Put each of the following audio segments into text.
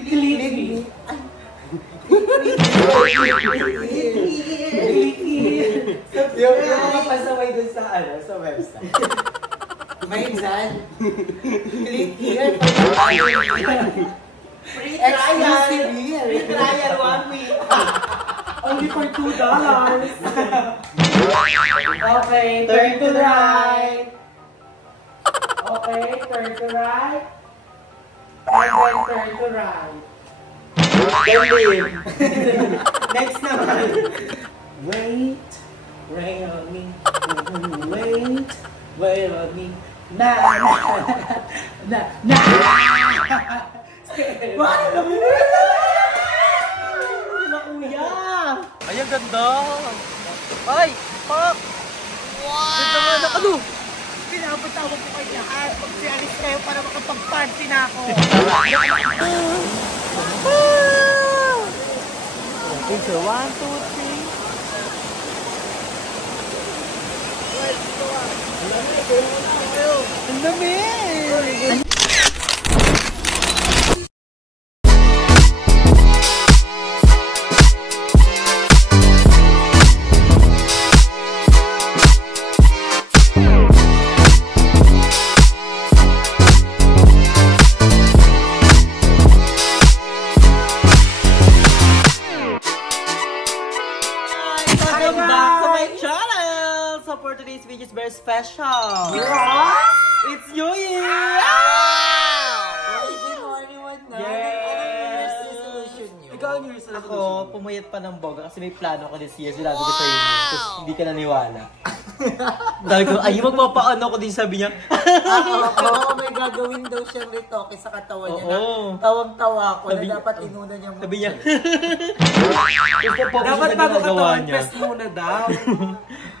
Clicky. Yung pasaway dun sa website. May dyan. Click here. Free trial. Free trial 1 week. Only for $2. Okay, turn to the right. Okay, turn to right. And then turn to right. Next naman. Wait on me. Wait on me. Na. Bakit naman? Kuya. Ay, ang ganda. Ay, pak. Wow. Ganda nga. Ano? Pinapatawag ko kayo lahat. Magsialis kayo para makapag-party na ako. Okay, so 1, 2, 3. Ang dami! Welcome back to my channel! So for today's video is very special. Because it's New Year! January 1 na. Yes! Resolution nyo. Ikaw ang New Year's resolution. Ako, pumayat pa ng boga kasi may plano ko this year. Sinabi ko sa inyo. Tapos hindi ka naniwala. Dahil ko, ay, magpapaano ko din sabi niya. Oo, may gagawin daw siyang retoke sa katawan niya na tawang-tawa ko na dapat inuna niya mo. Sabi niya. Dapat bago ka confess muna daw.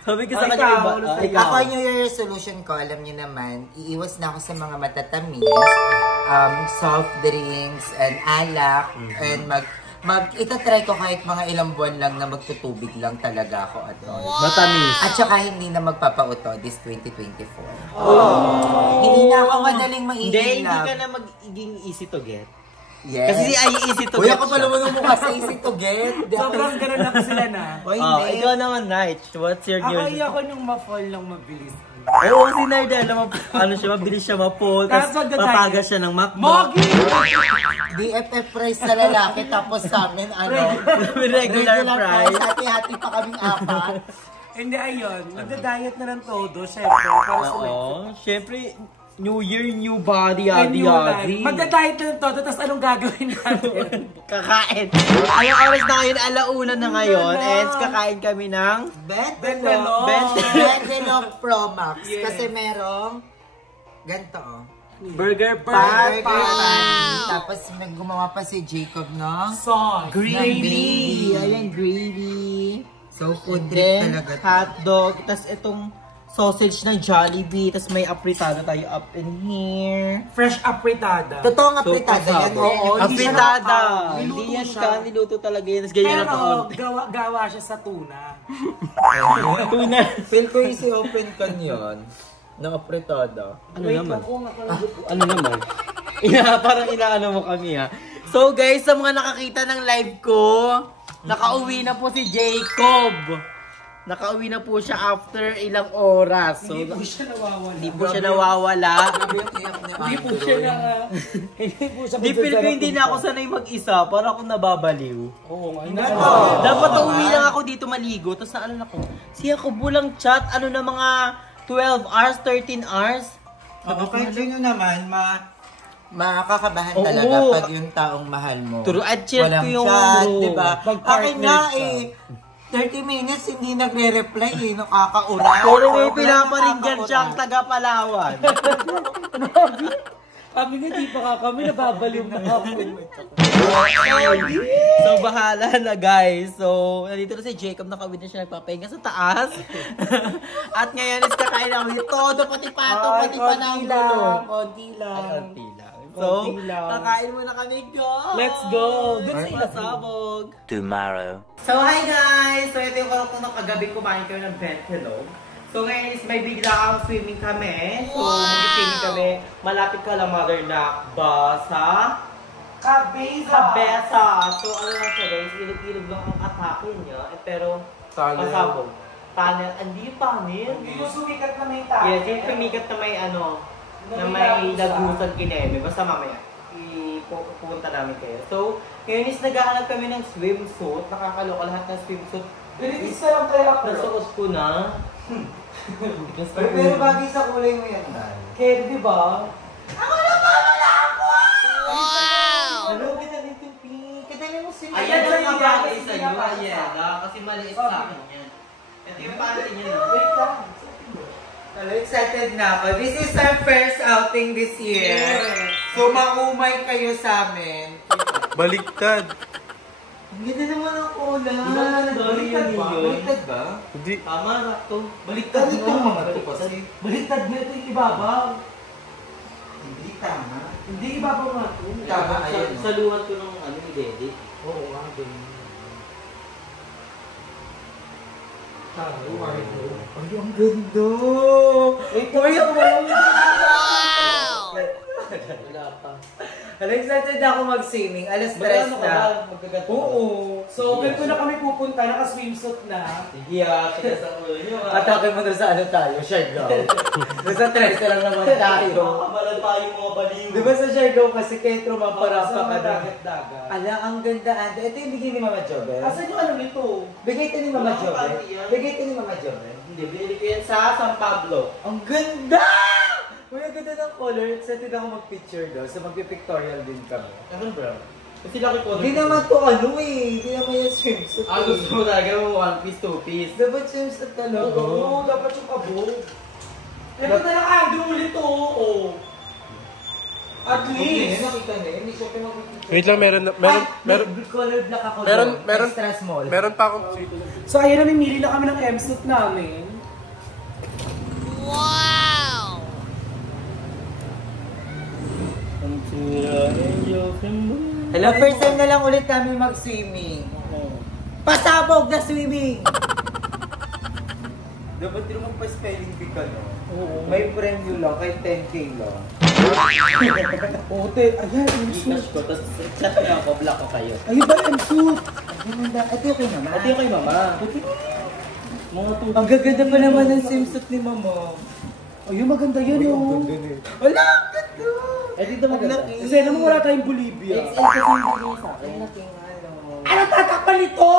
Sabi ko sa kanya iba. Ako yung New Year resolution ko, alam niyo naman, iiwas na ako sa mga matatamis, soft drinks, and alak, and itatry ko kahit mga ilang buwan lang na magtutubig lang talaga ako at all. Matamis. At saka hindi na magpapauto this 2024. Hindi na ako madaling Hindi maiinlove. ka na magiging easy to get. Yes. Kasi ay easy to Uy, get ako pala mo mukha sa easy to get. Sobrang ganun lang sila na. O hindi. Ikaw naman, Night. What's your New Year's? Ako yung ma-fall lang mabilis. Oo, si Nardella, ano siya, mabilis siya mapo, tapos papaga siya ng McDo. Mogi! BFF price sa lalaki, tapos sa amin, regular price. Hati-hati pa kaming apat. Hindi, ayun. Magda-diet na ng todo, syempre. Para sa Oo, syempre, New Year, new body, new life. adi-adi. Magda-diet na ng todo, tapos anong gagawin natin? Kakain. Ang oras na ngayon, alauna na ngayon, and kakain kami ng Bentelog Pro Max. Yes. Kasi merong ganito, burger Burger pan. pan. Tapos gumawa pa si Jacob, no? Sauce. Gravy. Ayan, gravy. So, food trip Then, talaga. hotdog. Tapos itong sausage na Jollibee. Tapos may apritada tayo up in here. Fresh apritada. Totoong apritada yan. Oo, hindi siya Apritada. nakakaw. Hindi Niluto yan siya. ka, niluto talaga yan. Tapos ganyan na Pero kaunti. gawa siya sa tuna. Tuna. Feel ko yung si-open kan yun. Ng apritada. Ano naman? Ano naman? Parang inaano mo kami ha. So guys, sa mga nakakita ng live ko, nakauwi na po si Jacob. Nakauwi na po siya after ilang oras. So, Hindi po siya nawawala. hindi po siya nawawala. Hindi po siya na... Di feel ko hindi na ako sanay mag-isa. Para akong nababaliw. Oo nga. Dapat uuwi lang ako dito maligo. Tapos naalala ko, siya ko bulang chat. Ano na mga 12 hours, 13 hours? Oo, kahit sino naman, makakabahan Oo. talaga pag yung taong mahal mo. True. At check ko Walang yung chat, diba? pag-partner Akin nga ka. 30 minutes hindi nagre-reply nakakaura. Pero may pinaparinggan siyang taga-Palawan. Kami nga di pa kami nababaliw na kami. So, bahala na guys. So, nandito na si Jacob, nakawin na siya, nagpapahinga sa taas. At ngayon is kakain ako nito. Todo, pati pato, pati pananggulo. Konti lang. Konti lang. So, Konti lang. kakain muna kami, go! Let's go! Dun sa Pasabog. Tomorrow. So, hi guys! So, ito yung karong ng kagabi kumain kami ng Bentelog. So, ngayon is may bigla ang swimming kami. So, mag-swimming kami. Malapit ka lang, mother, na ba sa Kabeza. Kabesa. So ano lang siya guys, ilog-ilog lang ang atake niya. Eh, pero pasabog. Tunnel. Hindi yung tunnel. Hindi mo sumikat na may tayo. Yes, yung sumikat na may ano, na may lagusag kineme. Basta mamaya, pupunta namin kayo. So, ngayon is naghahanap kami ng swimsuit. Nakakaloka lahat ng swimsuit. Bilitis na lang tayo. Nasuot ko na. Pero bagay sa kulay mo yan, Dal. Kaya di ba? Ano, kita dito yung pink. Kita niyo mo sila. Ayan Ayan, ang ayan, bagay ayan, sa ayan, iyo, ayan. Ayela. Kasi maliit sa akin yan. Ito yung panty niya, no? Wait lang. Hello, excited na ako. This is our first outing this year. Yes. So, maumay kayo sa amin. Baliktad. Ang ganda naman ang kulay. Di ba ang ganda Baliktad yun ba? yun? Baliktad ba? Hindi. Tama na to. Baliktad itong mga to kasi. Baliktad mo ito yung ibabaw. Hindi tama. Hindi ibabaw nga ito. Tama, ayun. Sa luwan ko ng ano ni Dede. Oo, nga din. Ay, ang ganda! Wait, Tori, ako walang Wala pa. Hello, excited na ako mag-swimming. Alas 3 Magkano ka na. ba? Magkagat ka ba? Oo. So, ganito na kami pupunta, naka-swimsuit na. Sige ah, kaya sa ulo niyo ah. Atake mo doon sa ano tayo, Siargao. Doon sa 3 lang naman tayo. Makakabalan tayo mga baliw. Di ba sa Siargao kasi kay Trumaparapa Sa ka doon? dagat-dagat. Ala, ang ganda, Ando. Ito yung bigay ni Mama Jobel. Asan yung ano nito? Bigay ito ni Mama Wala Jobel. pa yan. Bigay ito ni Mama Jobel. Hindi, binili ko yan sa San Pablo. Ang ganda! Uy, ang ganda ng color. Excited ako mag-picture daw. So, magpipictorial din kami. Ano bro? Kasi laki ko. Hindi naman to ano eh. Hindi naman yung swimsuit. Ah, gusto mo talaga mo one piece, two piece. Dapat swimsuit talaga. Oo, dapat yung kabog. Ito na lang Andrew ulit to. Oo. At least. Nakita na yun. Hindi siya pinag-picture. Wait lang, meron Color black ako Meron- doon. meron- Extra small. meron pa akong... So, ayun na, mimili na kami ng M-suit namin. Hello, first time na lang ulit kami mag-swimming. Pasabog na swimming! Dapat din magpa-spelling bee ka, no? Oo. May premyo lang, kahit 10K lang. Oo, te. Ayan, M-suit. Gcash ko, tapos chat niya ako, block ko kayo. Ayun ba M-suit? Ang ganda. Ito yung kay mama. Ito yung kay mama. Mga two. Ang gaganda pa naman ng swimsuit ni mama. Ayun, maganda yun, oh. Wala, ang ganda! Eh, dito maganda. Ang laki. Kasi naman wala tayong Bolivia. XL kasi yung bigay sa akin. Ang laking ano. Ano tatakpan nito?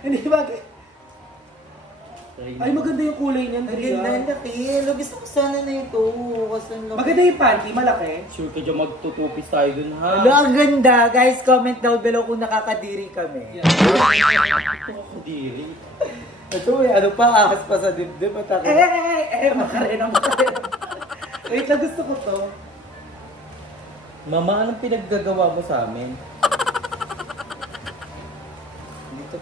Hindi ba? Ay, maganda yung kulay niyan, Ang Tria. ganda, ang laki. Hello, gusto ko sana na ito. Kasi ang laki. Maganda yung panty, malaki. Sure ka dyan magtutupis tayo dun ha. Hello, ang ganda. Guys, comment down below kung nakakadiri kami. Diri. Ito eh, ano pa, ahas pa sa dibdib. Makarena. Wait lang, gusto ko to. Mama, anong pinaggagawa mo sa amin? Dito.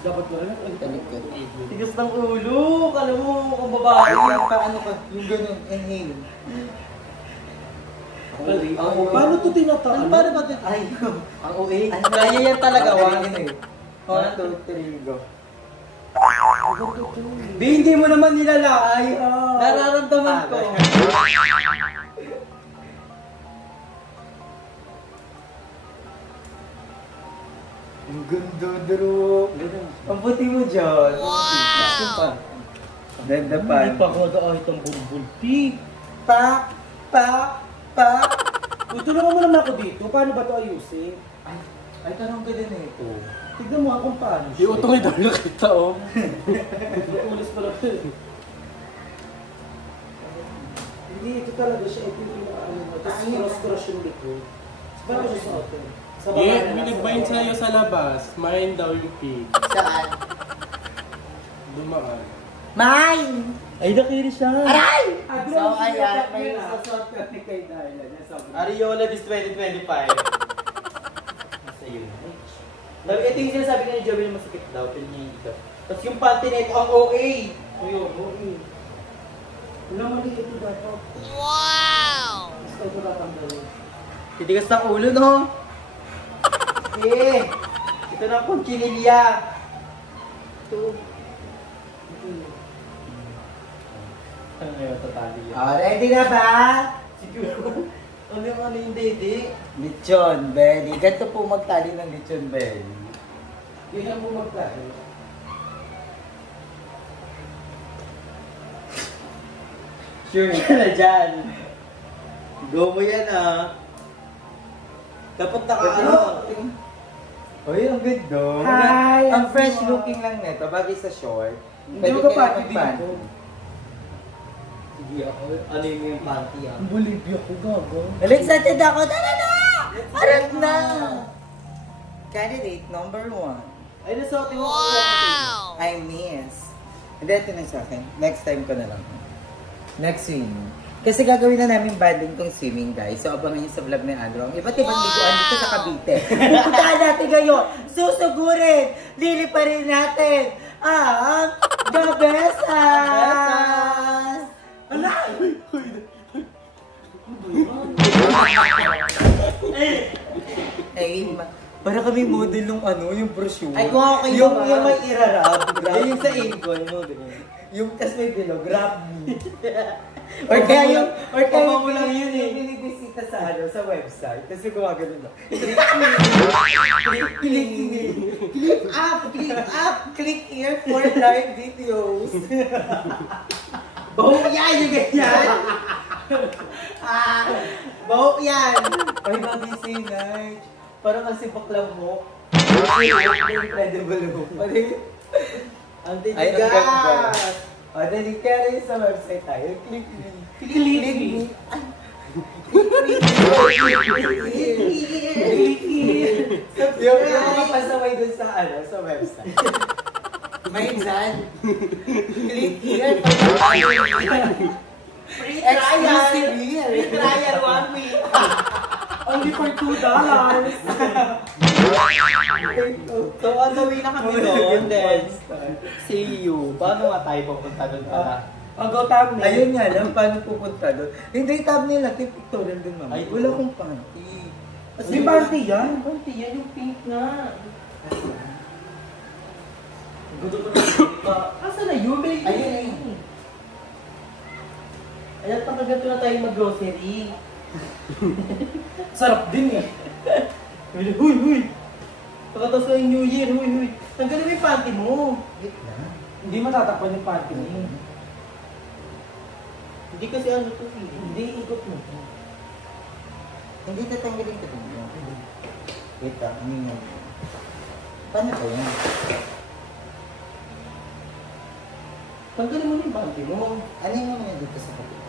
Dapat mo rin. Talikod. Tigas ng ulo. Kala mo kung babae. Yan pa, ano ka, yung ganun, inhale. Paano to tinataan? Paano ba ito? Ay, ang OA. Kaya yan talaga, One, one. 2, 3, go. Di, hindi mo naman nilalakay. Nararamdaman ko. Ang ganda, Drew. Ang puti mo dyan. Wow! Ganda pa. Hindi pa ako nag-ahit ang bulbulti. Pa. Tutulungan mo naman ako dito. Paano ba to ayusin? Ay, tanong ka din na ito. Tignan mo kung paano. Di utong ito nakita oh. Ulis pala. Hindi, ito talaga siya. Ito yung ano mo. Tapos cross-cross yung likod. Paano siya sa atin? Sa Yeah, may nag-bind sa'yo sa labas. Mine daw yung pig. Saan? Dumaan. Mine! Ay, nakiri siya. Aray! So, So, ayan, may may sasot kami kay Darla. Ariola this 2025. Basta yun. Ito yung sinasabi ka ni Joey na masakit daw. Ito niya dito. Tapos yung panty na ito, ang OA. Ayun, okay. Wala mali ito dapat. Wow! Gusto ko tatanggalin. Titigas ng ulo, no? Eh! Ito na po, kinilya. Ito. Ano yun, tatali yun. Oh, ready na ba? Siguro. Ano yung dede? Lechon belly. Ganito po magtali ng lechon belly. Yun ang bumagtali. Sure ka na dyan. Go mo yan ah. Dapat Uy, ang ganda. Hi, Ang fresh everyone. looking lang nito, bagay sa short. Hindi Pwede mo ka kapati mag-panty. dito. Sige ako. Ano yung panty ah? Ang Bolivia ko, gago. Excited ako! Tara na! Harap na! Candidate number 1. Ay, nasuotin mo. Wow! I miss. Hindi, ito na sa akin. Next time ko na lang. Next swimming. Kasi gagawin na namin banding tong swimming, guys. So, abangan nyo sa vlog ni Andrew. Iba't ibang liguan dito sa Cavite. Pupuntahan natin ngayon. Susugurin. Liliparin natin ang Gabesas! Ala! Ay, para kami model nung ano, yung brochure. Ay, kung ako kayo yung may irarab. Ay, yung sa Incoy mo. Yung tas may bilog, grab me. Or kaya Papa mo lang yun eh. Yung binibisita sa ano, sa website. Tapos yung gumagano lang. Click here for live videos. Bahok yan! Yung ganyan! Bahok yan! Ay, mabisi night. Parang kasi baklang mo. Incredible mo. Ang Ay, ang ganda. titigas! O, dali ka rin sa website tayo. Click me. Click me. Yung nakapasaway dun sa ano, sa website. May exam. Click here. Free Exclusive here. Free trial 1 week! Only for $2. So, on the way na kami doon, then, see you. Paano nga tayo pupunta doon pala? Go thumbnail. Ayun nga lang, paano pupunta doon? Hindi, thumbnail lang. Pictorial din, mama. Ay, Wala akong panty. May panty yan. Panty yan, yung pink nga. Asa na yun? Ayun, ayun. Ayan, pagkaganto na tayo mag-grocery. Sarap din eh. Huy, huy! Pagkatapos na yung New Year, huy, huy! Tanggalin mo yung panty mo! Wait lang. Hindi matatakpan yung panty mo. Hindi kasi ano to eh. Hindi, ikot mo. Hindi tatanggalin ko din. Wait lang, ano yun? Paano ba yan? Tanggalin mo yung panty mo. Ano yung mga dito sa kapit?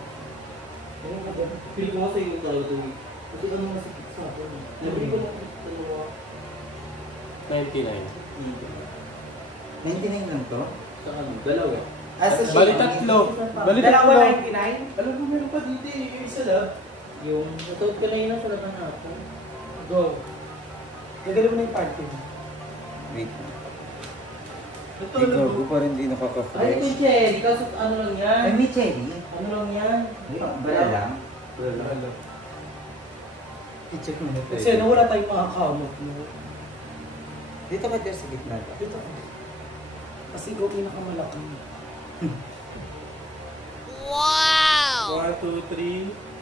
Ano ka ba? Pili ko nga sa'yo yung talaga eh. Kasi ano masakit sa akin. Labi ko lang ano mo. 99. 99 lang to? Sa ano? Dalawa. Sa Bali shade. tatlo. Bali Dalawa tatlo. 99? Alam ko meron pa dito eh. Yung isa lang. Yung natuod ko na yun ang salaman ako. Go. Gagawin mo na yung panty mo. Wait. Ito Ikaw, ano? ko rin di Ay, ito nakaka-fresh. cherry. Kaso ano lang yan? Ay, may cherry. Ano lang yan? Bala lang. Ano? I-check mo na Kasi ano, wala tayong mga kamot mo. Dito ka dyan sa gitna. Dito. Kasi ikaw pinakamalaki. 1, 2, 3.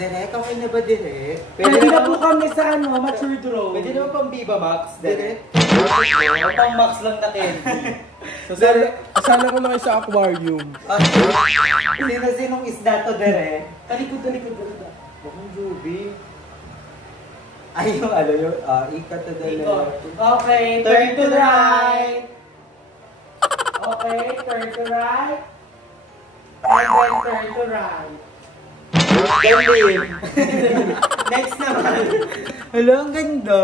Direk, okay na ba direk? Pwede na po kami sa ano, mature draw. Pwede naman pang Viva Max. Direk? O pang Max lang na candy. Kasala ko na kayo sa aquarium. Sino-sinong isda to direk? Talikod. Bakong Juby. Ay, yung ano yung, ikat to direk. Okay, turn to the right. Okay, turn to right. And then turn to right. Next naman. Hello, ang ganda.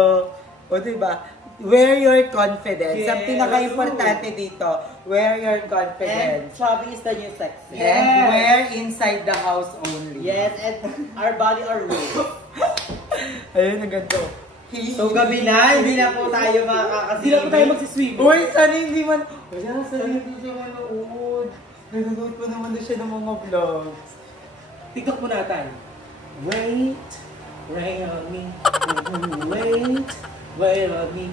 O, diba? Wear your confidence. Ang Yes. pinaka-importante dito, wear your And confidence. chubby is the new sexy. And Yes. wear inside the house only. Yes, and our body are rules. Ayun, ang ganda. So gabi na, hindi na po tayo makakasibig. Hindi na po tayo magsiswim. Uy, sana hindi man... Wala, sana hindi siya manood. Nanonood pa naman na siya ng mga vlogs. TikTok mo natin. Wait, rain on me. Wait on me.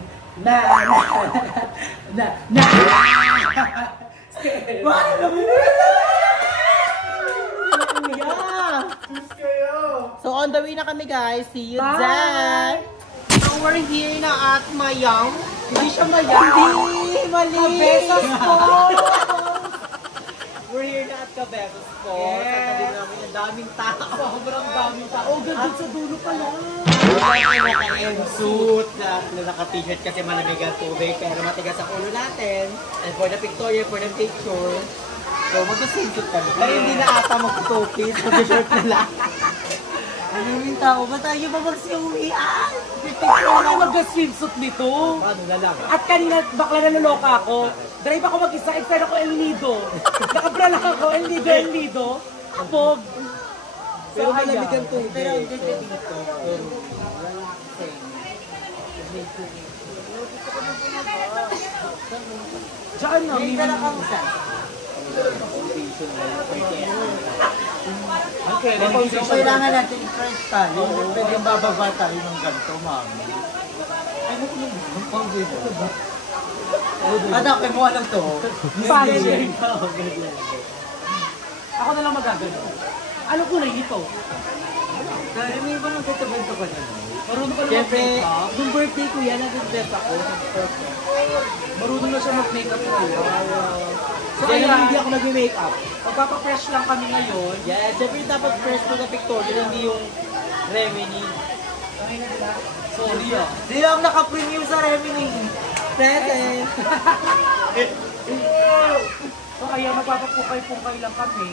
Na. Bakit kami Kuya! So on the way na kami guys. See you Bye! then. So we're here na at Mayam. Hindi siya Mayam. Hindi! Mali! Kabesos po! We're here na at Kabesos po. Yes. Sa tabi namin ang daming tao. Sobrang daming tao. Oh, ganda sa dulo pala. Naka-suit na naka-t-shirt kasi malamig ang tubig pero matigas ang ulo natin. And for the pictorial, for the picture, so mag-swimsuit kami. Pero hindi na ata mag-tupis, mag-shirt na lang. Ano yung tao ba tayo ba magsiuwian? Ano mag-swimsuit nito? Paano na lang? At kanina, bakla naloloka ako. Drive ako mag-isa, excited ako El Nido. Nakabra lang ako, El Nido. Kapog. Pero malamig ang tubig. Pero ang ganda dito. Diyan na, May dala kang saan? Okay, So, kailangan natin i-fresh tayo. Pwede bababa tayo ng ganito, mami. Anak, mo alam to. Paano Ako na lang magagano. Ano kulay nito? Kaya may ba nang ganito ka na? Marunong ka na Siyempre, mag-makeup? nung birthday ko yan, nag-invest ako. Marunong na siya mag-makeup ko. So, Kaya ayan, hindi ako nag-makeup. magpapa-fresh lang kami ngayon. Yes, siyempre dapat fresh ko na pictorial, hindi yung Remini. Sorry ah. Di lang naka-premium sa Remini. Present! So, kaya magpapapukay-pukay lang kami.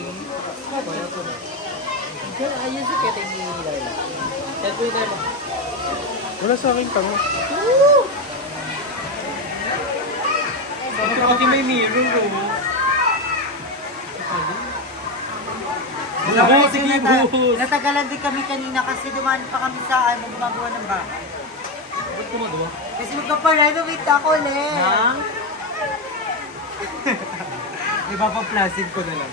Diyan, ayun si Kete ni Laila. Yan po yung Laila. Wala sa akin kamo. Pati may mirror, oh. Sige, buhos. Natagalan din kami kanina kasi dumaan pa kami sa gumagawa ng bahay. Ba't kumagawa? Kasi magpa-renovate ako ulit. Nang? Ipapaplasid ko na lang.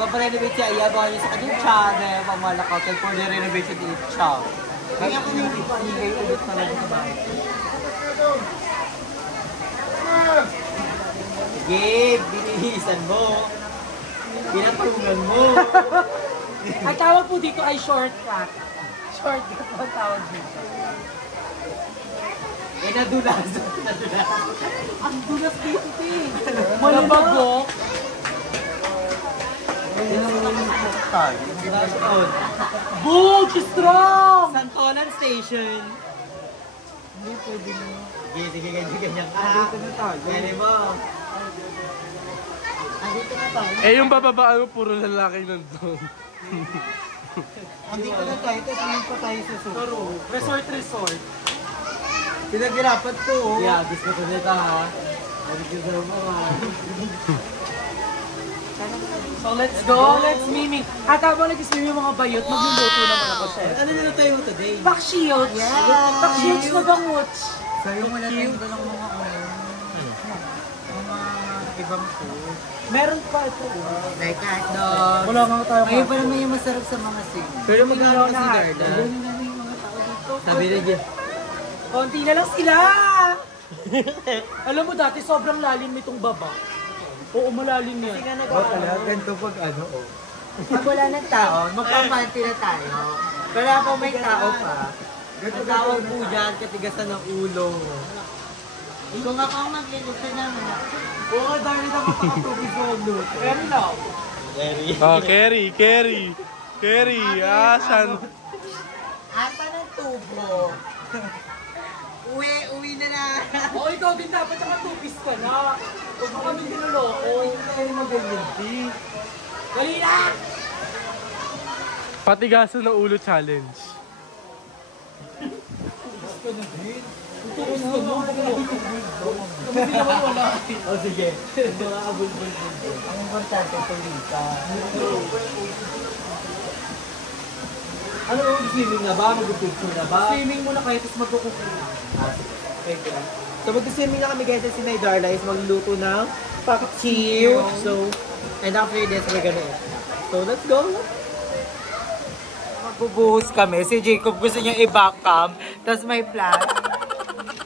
Magpa-renovate siya, iabahan niya sa kanyang channel, pamalakautan for the renovation in shop. Kaya ako na hindi Ibigay ulit na lang sa bahay. Sige, binihisan mo. Pinatungan mo. Ang tawag po dito ay shortcut. Shortcut po ang tawag dito. Eh, nadulas. Ang dulas dito eh. Malabago. Boog! Strong! Santolan Station. Hindi pwede na. Sige, ganyan ka. Andito na tayo. Pwede mo. Andito na tayo. Eh, yung bababaan mo, puro lalaki nandun. Andito na tayo. Tingin pa tayo sa suko. Resort. Pinaghirapan to. Yeah, gusto ko nito ha. Nag-deserve mo ha. So let's go. Let's miming. At habang nag-swimming yung mga bayot, magluluto naman ako, chef. Ano nila tayo mo today? Bakshiyots! Yes! Bakshiyots na bangots! Sayo mo na tayo ng mga ibang food. Meron pa ito. Like hotdogs. Wala nga tayo Ngayon pa naman yung masarap sa mga sing. Pero magkano kasi na Darla? Ayun na namin yung mga tao dito. Sabi na dyan. Konti na lang sila! Alam mo dati, sobrang lalim nitong baba. Oo, malalim yan. Wala, ganito pag ano oh. Pag wala ng tao, magpapanti na tayo. Wala pa may tao pa. Ang tawag po dyan, katigasan ng ulo. Kung ako ang magluluto naman. Oo, dahil na mapakatubig ko ang luto. Pero lang. Oh, Kerry. Asan? Ata ng tubo. Uwi na na. Oo, ikaw din dapat saka tupis ka na. Huwag mo kami dinuloko. Ay, magalindi. Dali na! Patigasan ng ulo challenge. Tupis ka mo. Kami naman wala. O sige, mga abulbul. Ang importante ito, Lisa. Ano ba swimming na ba? Mag-picture na ba? Swimming muna kayo, tapos magkukukuha. Okay. So mag-swimming na kami guys at si Nay Darla is magluluto ng paksiw. So, and after this we're gonna eat. So let's go! Magbubuhos kami. Si Jacob gusto niya i-back cam. Tapos may plan.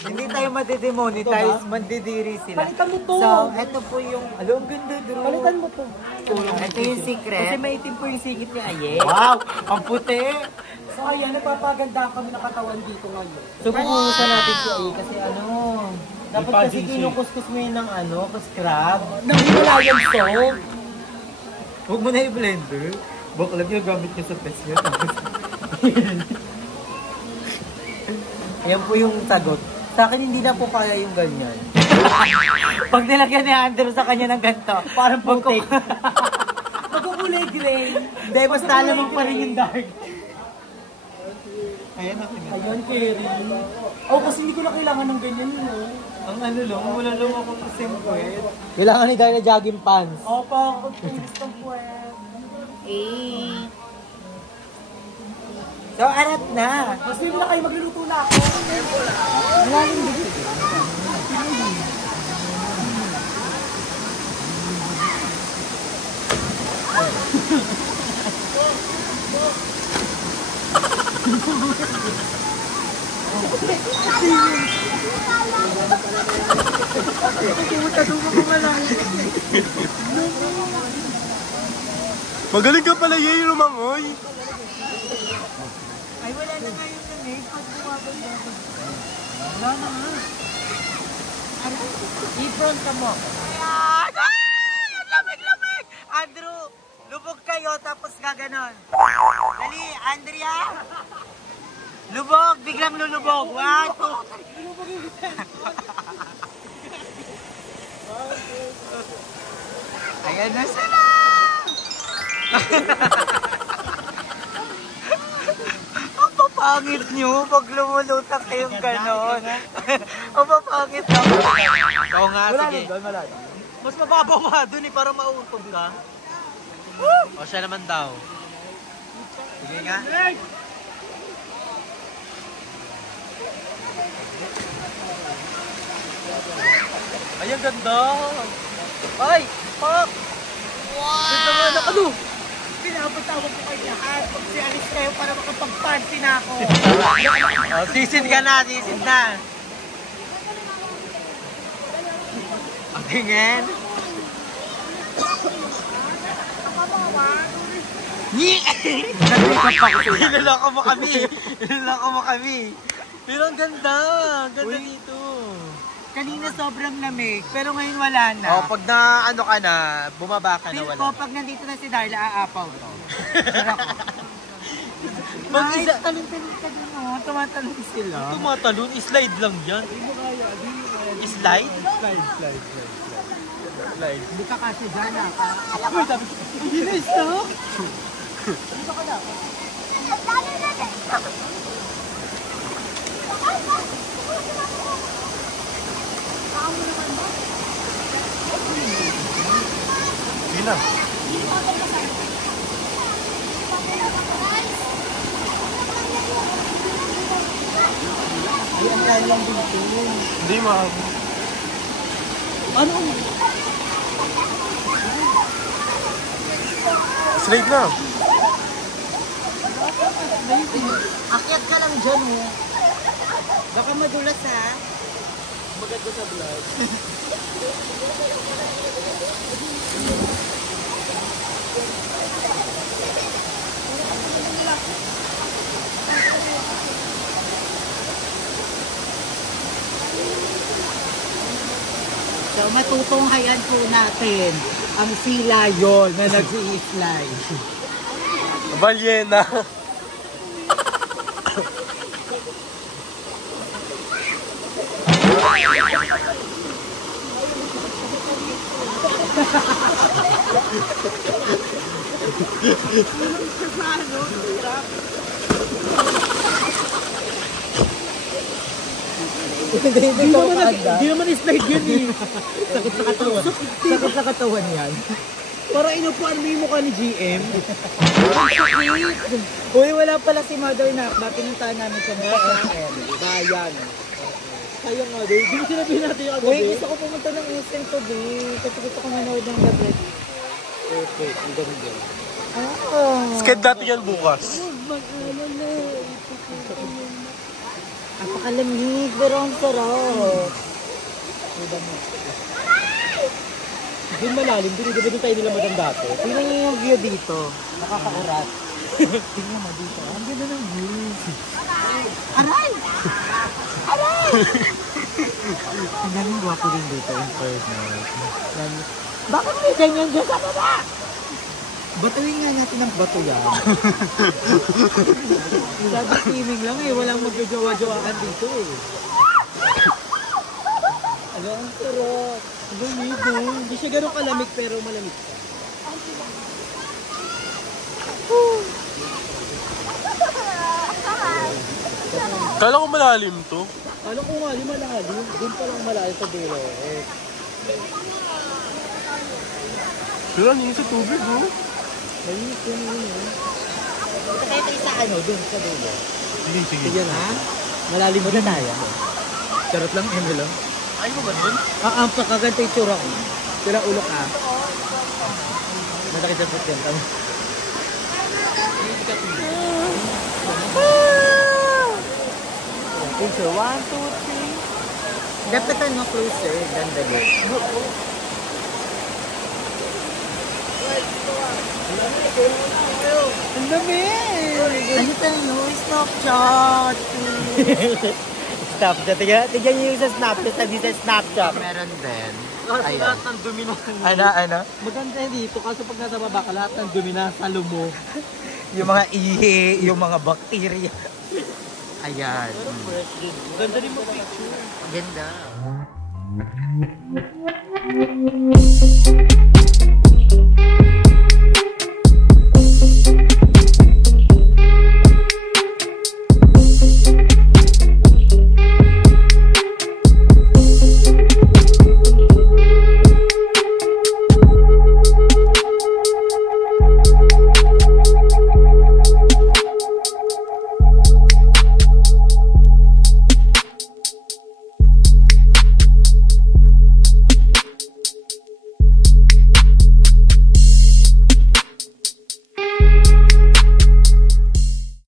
Hindi tayo madidemonetize, mandidiri sila. Palitan mo to. So, ito po yung, ang ganda, Drew. Palitan mo to. Ito yung secret. Kasi maitim po yung sigit ni Aye. Wow! Ang puti! So ayan, nagpapaganda kami ng katawan dito ngayon. So pupunusan natin si Aye kasi dapat kasi kinukuskus mo yun ng crab. Nanghiwalayan salt. Huwag mo na i-blender. Baklag yung gamit niya sa pes niya. Yan po yung sagot. Sa akin hindi na po kaya yung ganyan. Pag nilagyan ni Andrew sa kanya ng ganito, Parang putik. Magkukulay gray. Hindi, basta alam mo pa rin yung dark. ayan ako na. Ayun, Kerry. Oh, kasi hindi ko na kailangan ng ganyan yun, oh. Ang lang, wala lang ako sa simple. Kailangan ni Darla jogging pants. Opo, pagpilis ng puwet. So, arat na. Mas hindi na kayo, magluluto na ako. Magaling ka pala, Yay, lumangoy. Ay, wala na nga yung nanay. Pag bumabag na ako. Wala na nga. I-front ka mo. Ayan! Ay! Ang lamig-lamig! Andrew, lubog kayo tapos gaganon. Dali, Andrea! Lubog! Biglang lulubog! 1, 2, ayan na sila! Ang papangit nyo pag lumulutak kayong ganon. Ang papangit naman. Ikaw nga, sige. Mas mababaw nga dun para mauutog ka. O siya naman daw. Sige nga. Ay, ang ganda! Ay! Pak! Wow! Ganda nga na ano? Pinapatawag ko kayo lahat. Pag sialis kayo para makapag-fancy na ako. Oh, sisid ka na, sisid na. Ang tingin. Nilalako mo kami. Nilalako mo kami. Pero ang ganda. Ang ganda dito. Kanina sobrang lamig, pero ngayon wala na. Oh, pag na ano ka na, bumaba ka na Feel wala. ko, pag nandito na si Darla, aapaw to. Pag Ay, isa, talon-talon ka dun, oh. Tumatalon sila. tumatalon, slide lang yan. Slide? Slide. Hindi ka kasi dyan, ah. Hindi na stop. Sige na. Hindi, ma'am. Ano? Straight na. Akyat ka lang dyan, oh. Baka madulas, ha? Maganda sa vlog. So, matutunghayan po natin ang sila yon na nag-i-slide. Balyena. Hindi naman slide yun eh. Sakit sa katawan. Sakit sa katawan yan. Para inupuan mo yung mukha ni GM. Uy, wala pala si Mother Nakba. Pinuntahan namin sa Bayan. Kaya nga, di mo sinabihin natin yung Uy, agabi. gusto ko pumunta ng Eastern today. Kasi gusto ko manood ng gabi. Okay, ang ganda. Ah. Sked natin yan bukas. Napaka Nakakalamig, pero ang sarap. Doon malalim, doon doon tayo nila madam dati. Tingnan niyo yung view dito. Nakakaurat. Tingnan mo dito. Ang ganda ng view. Aray! Aray! Ang daming gwapo din dito in fairness. Bakit may ganyan dyan sa baba? Batuin nga natin ang bato yan. Sabi swimming lang eh, walang magjojowa-jowaan dito eh. Ano ang sarap? Lamig mo. Hindi siya ganun kalamig pero malamig siya. Kala ko malalim to. Ano ko nga, di malalim. Doon pa lang malalim sa dulo. Pero ano sa tubig, oh? Malinis yun yun. Ito kayo tayo sa ano, dun sa dulo. Hindi, sige. Sige na. Malalim mo na tayo. Charot lang, Emil. Ay mo ba dun? Ang pagkaganda yung tsura ko. Sila ulo ka. Malaki sa put yan. Tama. Picture, 1, 2, 3. Dapat ano closer, ganda din. Ang dami! Ano tayo? Snapchat! Snapchat. Tignan niyo yung sa Snapchat. Sabi sa Snapchat. Meron din. Kasi lahat ng dumi na. Ano? Maganda dito kasi pag nasa baba ka, lahat ng dumi na sa lumo. Yung mga ihi, yung mga bakterya. Ayan. Ganda rin mo picture. Ganda.